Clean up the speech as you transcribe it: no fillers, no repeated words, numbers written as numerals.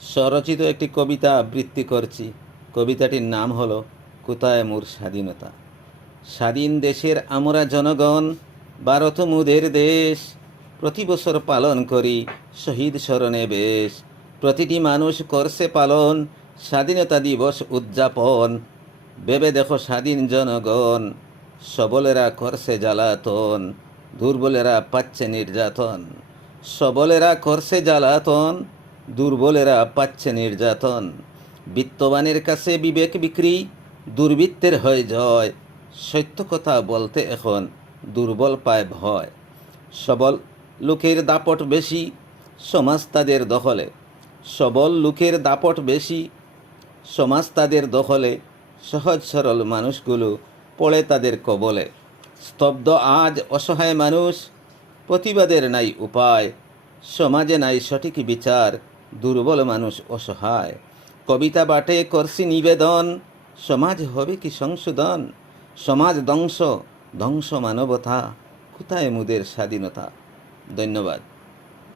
স্বরচিত একটি কবিতা আবৃত্তি করছি। কবিতাটির নাম হলো কোথায় মোর স্বাধীনতা। স্বাধীন দেশের আমরা জনগণ, ভারত মুদের দেশ, প্রতি বছর পালন করি শহীদ স্মরণে বেশ। প্রতিটি মানুষ করছে পালন স্বাধীনতা দিবস উদযাপন। ভেবে দেখো স্বাধীন জনগণ, সবলেরা করছে জ্বালাতন, দুর্বলেরা পাচ্ছে নির্যাতন। সবলেরা করছে জ্বালাতন, দুর্বলেরা পাচ্ছে নির্যাতন। বিত্তবানের কাছে বিবেক বিক্রি, দুর্বৃত্তের হয় জয়। সত্য কথা বলতে এখন দুর্বল পায় ভয়। সবল লোকের দাপট বেশি, সমাজ তাদের দখলে। সবল লোকের দাপট বেশি, সমাজ তাদের দখলে। সহজ সরল মানুষগুলো পড়ে তাদের কবলে। স্তব্ধ আজ অসহায় মানুষ, প্রতিবাদের নাই উপায়। সমাজে নাই সঠিক বিচার, দুর্বল মানুষ অসহায়। কবিতা বাটে করছি নিবেদন, সমাজ হবে কি সংশোধন। সমাজ ধ্বংস, ধ্বংস মানবতা, কোথায় মুদের স্বাধীনতা। ধন্যবাদ।